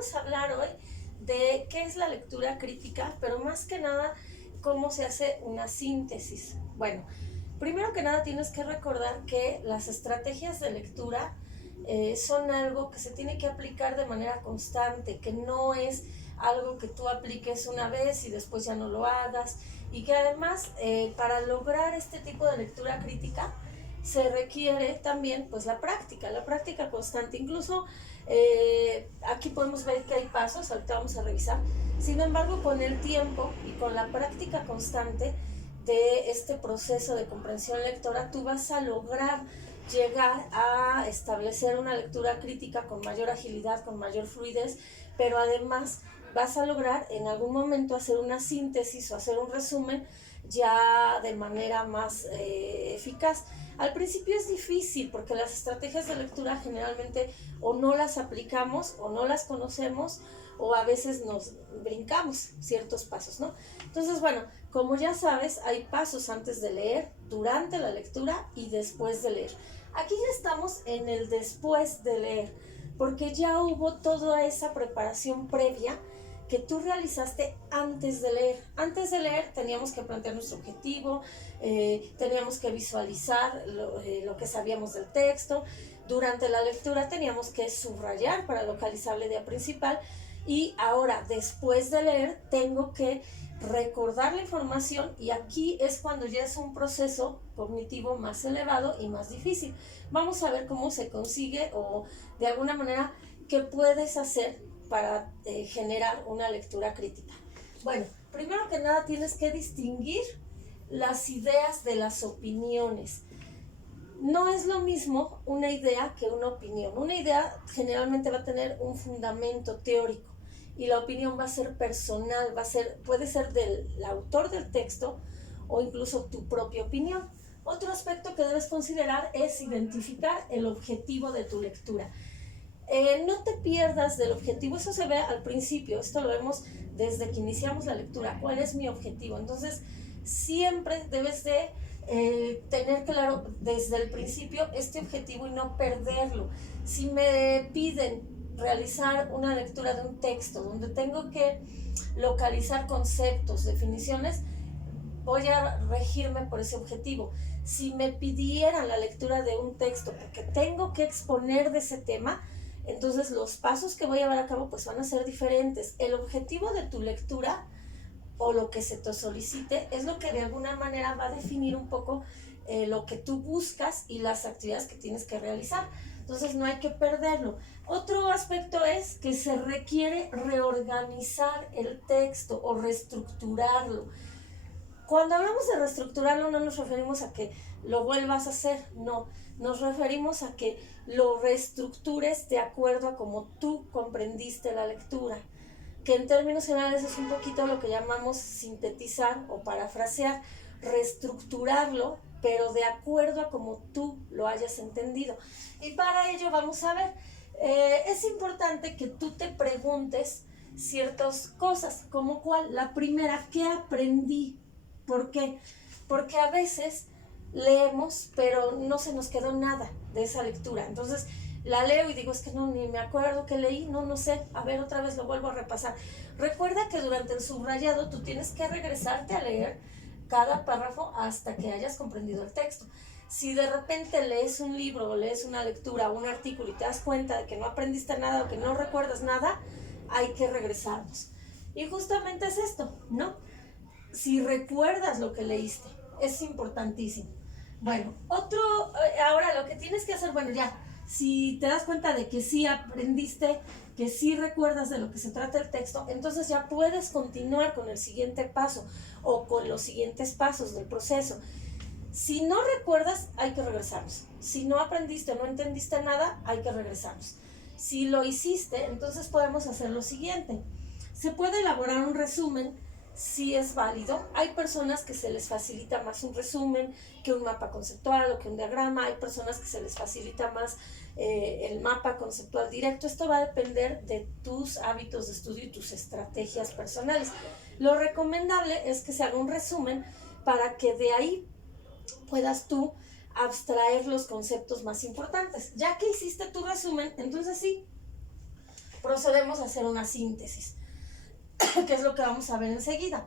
vamos a hablar hoy de qué es la lectura crítica, pero más que nada, cómo se hace una síntesis. Bueno, primero que nada tienes que recordar que las estrategias de lectura son algo que se tiene que aplicar de manera constante, que no es algo que tú apliques una vez y después ya no lo hagas, y que además para lograr este tipo de lectura crítica se requiere también pues la práctica constante. Incluso aquí podemos ver que hay pasos, ahorita vamos a revisar. Sin embargo, con el tiempo y con la práctica constante de este proceso de comprensión lectora, tú vas a lograr llegar a establecer una lectura crítica con mayor agilidad, con mayor fluidez, pero además vas a lograr en algún momento hacer una síntesis o hacer un resumen ya de manera más eficaz. Al principio es difícil porque las estrategias de lectura generalmente o no las aplicamos o no las conocemos o a veces nos brincamos ciertos pasos, ¿no? Entonces, bueno, como ya sabes, hay pasos antes de leer, durante la lectura y después de leer. Aquí ya estamos en el después de leer, porque ya hubo toda esa preparación previa que tú realizaste antes de leer. Antes de leer teníamos que plantear nuestro objetivo, teníamos que visualizar lo que sabíamos del texto. Durante la lectura teníamos que subrayar para localizar la idea principal. Y ahora, después de leer, tengo que recordar la información, y aquí es cuando ya es un proceso cognitivo más elevado y más difícil. Vamos a ver cómo se consigue o de alguna manera qué puedes hacer para generar una lectura crítica. Bueno, primero que nada tienes que distinguir las ideas de las opiniones. No es lo mismo una idea que una opinión. Una idea generalmente va a tener un fundamento teórico y la opinión va a ser personal, puede ser del autor del texto o incluso tu propia opinión. Otro aspecto que debes considerar es identificar el objetivo de tu lectura. No te pierdas del objetivo, eso se ve al principio, esto lo vemos desde que iniciamos la lectura, ¿cuál es mi objetivo? Entonces, siempre debes de tener claro desde el principio este objetivo y no perderlo. Si me piden realizar una lectura de un texto donde tengo que localizar conceptos, definiciones, voy a regirme por ese objetivo. Si me pidieran la lectura de un texto porque tengo que exponer de ese tema, entonces los pasos que voy a llevar a cabo pues van a ser diferentes. El objetivo de tu lectura o lo que se te solicite es lo que de alguna manera va a definir un poco lo que tú buscas y las actividades que tienes que realizar. Entonces no hay que perderlo. Otro aspecto es que se requiere reorganizar el texto o reestructurarlo. Cuando hablamos de reestructurarlo no nos referimos a que lo vuelvas a hacer, no, nos referimos a que lo reestructures de acuerdo a cómo tú comprendiste la lectura, que en términos generales es un poquito lo que llamamos sintetizar o parafrasear, reestructurarlo, pero de acuerdo a cómo tú lo hayas entendido. Y para ello vamos a ver, es importante que tú te preguntes ciertas cosas, como cuál, la primera, ¿qué aprendí? ¿Por qué? Porque a veces leemos, pero no se nos quedó nada de esa lectura. Entonces la leo y digo, es que no, ni me acuerdo que leí, no sé, a ver, otra vez lo vuelvo a repasar. Recuerda que durante el subrayado tú tienes que regresarte a leer cada párrafo hasta que hayas comprendido el texto. Si de repente lees un libro o lees una lectura o un artículo y te das cuenta de que no aprendiste nada o que no recuerdas nada, hay que regresarnos. Y justamente es esto, ¿no? Si recuerdas lo que leíste, es importantísimo. Bueno, ahora lo que tienes que hacer, bueno, ya, si te das cuenta de que sí aprendiste, que sí recuerdas de lo que se trata el texto, entonces ya puedes continuar con el siguiente paso o con los siguientes pasos del proceso. Si no recuerdas, hay que regresarnos. Si no aprendiste o no entendiste nada, hay que regresarnos. Si lo hiciste, entonces podemos hacer lo siguiente. Se puede elaborar un resumen si es válido. Hay personas que se les facilita más un resumen que un mapa conceptual o que un diagrama. Hay personas que se les facilita más el mapa conceptual directo. Esto va a depender de tus hábitos de estudio y tus estrategias personales. Lo recomendable es que se haga un resumen para que de ahí puedas tú abstraer los conceptos más importantes. Ya que hiciste tu resumen, entonces sí, procedemos a hacer una síntesis, que es lo que vamos a ver enseguida.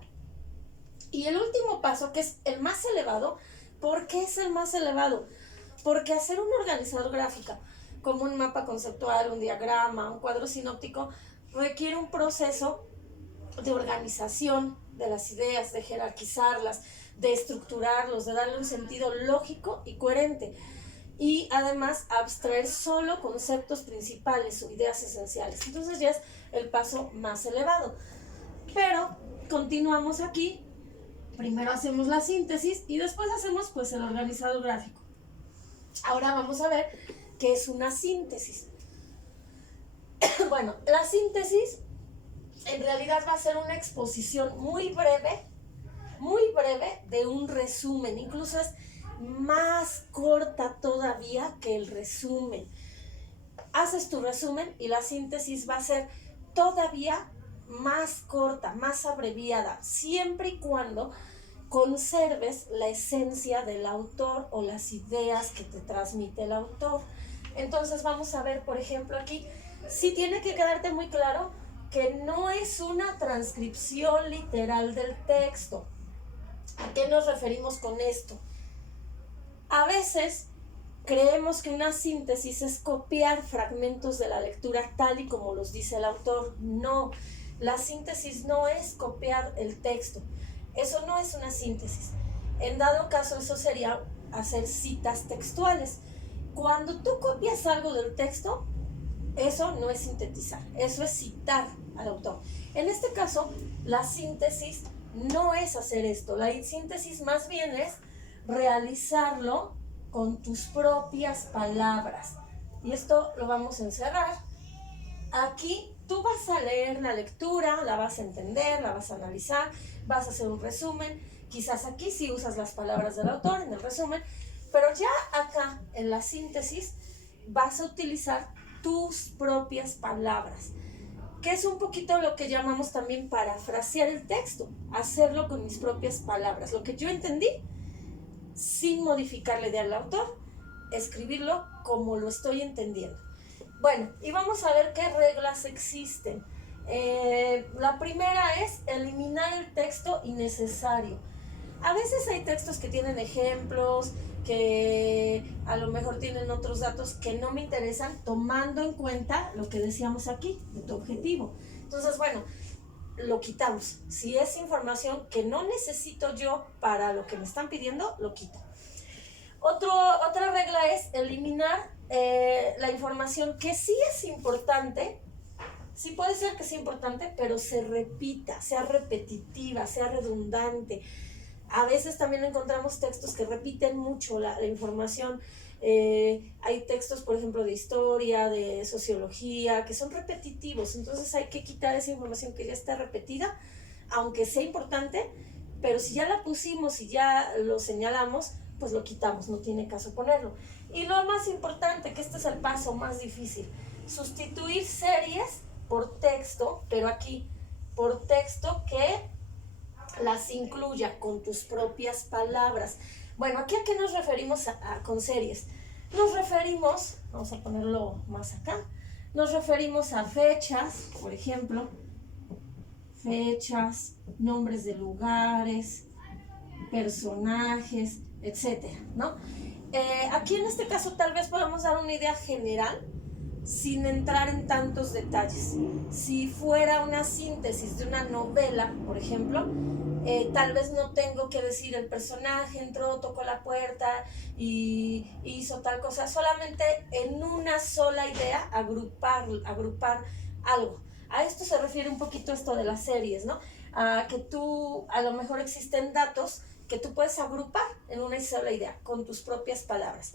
Y el último paso, que es el más elevado. ¿Por qué es el más elevado? Porque hacer un organizador gráfico, como un mapa conceptual, un diagrama, un cuadro sinóptico, requiere un proceso de organización de las ideas, de jerarquizarlas, de estructurarlos, de darle un sentido lógico y coherente. Y además abstraer solo conceptos principales o ideas esenciales. Entonces ya es el paso más elevado. Pero continuamos aquí. Primero hacemos la síntesis y después hacemos pues el organizador gráfico. Ahora vamos a ver qué es una síntesis. Bueno, la síntesis en realidad va a ser una exposición muy breve de un resumen. Incluso es más corta todavía que el resumen. Haces tu resumen y la síntesis va a ser todavía más corta, más abreviada, siempre y cuando conserves la esencia del autor o las ideas que te transmite el autor. Entonces vamos a ver, por ejemplo, aquí, sí tiene que quedarte muy claro que no es una transcripción literal del texto. ¿A qué nos referimos con esto? A veces creemos que una síntesis es copiar fragmentos de la lectura tal y como los dice el autor. No, la síntesis no es copiar el texto. Eso no es una síntesis. En dado caso, eso sería hacer citas textuales. Cuando tú copias algo del texto, eso no es sintetizar, eso es citar al autor. En este caso, la síntesis no es hacer esto. La síntesis más bien es realizarlo con tus propias palabras. Y esto lo vamos a encerrar. Aquí tú vas a leer la lectura, la vas a entender, la vas a analizar, vas a hacer un resumen. Quizás aquí sí usas las palabras del autor en el resumen, pero ya acá en la síntesis vas a utilizar tus propias palabras, que es un poquito lo que llamamos también parafrasear el texto, hacerlo con mis propias palabras, lo que yo entendí, sin modificar la idea del autor, escribirlo como lo estoy entendiendo. Bueno, y vamos a ver qué reglas existen. La primera es eliminar el texto innecesario. A veces hay textos que tienen ejemplos, que a lo mejor tienen otros datos que no me interesan, tomando en cuenta lo que decíamos aquí, de tu objetivo. Entonces, bueno, lo quitamos. Si es información que no necesito yo para lo que me están pidiendo, lo quito. Otra regla es eliminar la información que sí es importante. Sí puede ser que sea importante, pero se repita, sea repetitiva, sea redundante. A veces también encontramos textos que repiten mucho la información. Hay textos, por ejemplo, de historia, de sociología, que son repetitivos. Entonces hay que quitar esa información que ya está repetida, aunque sea importante, pero si ya la pusimos y ya lo señalamos, pues lo quitamos, no tiene caso ponerlo. Y lo más importante, que este es el paso más difícil, sustituir series por texto, pero aquí por texto que las incluya con tus propias palabras. Bueno, ¿aquí a qué nos referimos con series? Nos referimos, vamos a ponerlo más acá, nos referimos a fechas, por ejemplo, fechas, nombres de lugares, personajes, etcétera, ¿no? Aquí en este caso tal vez podamos dar una idea general sin entrar en tantos detalles. Si fuera una síntesis de una novela, por ejemplo, tal vez no tengo que decir el personaje entró, tocó la puerta y hizo tal cosa, solamente en una sola idea agrupar algo. A esto se refiere un poquito esto de las series, ¿no? A que tú, a lo mejor existen datos que tú puedes agrupar en una sola idea, con tus propias palabras.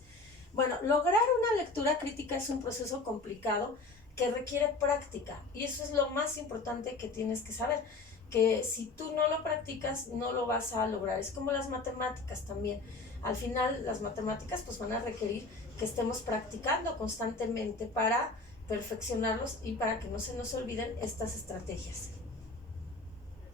Bueno, lograr una lectura crítica es un proceso complicado que requiere práctica, y eso es lo más importante que tienes que saber, que si tú no lo practicas no lo vas a lograr. Es como las matemáticas también. Al final las matemáticas pues van a requerir que estemos practicando constantemente para perfeccionarlos y para que no se nos olviden estas estrategias.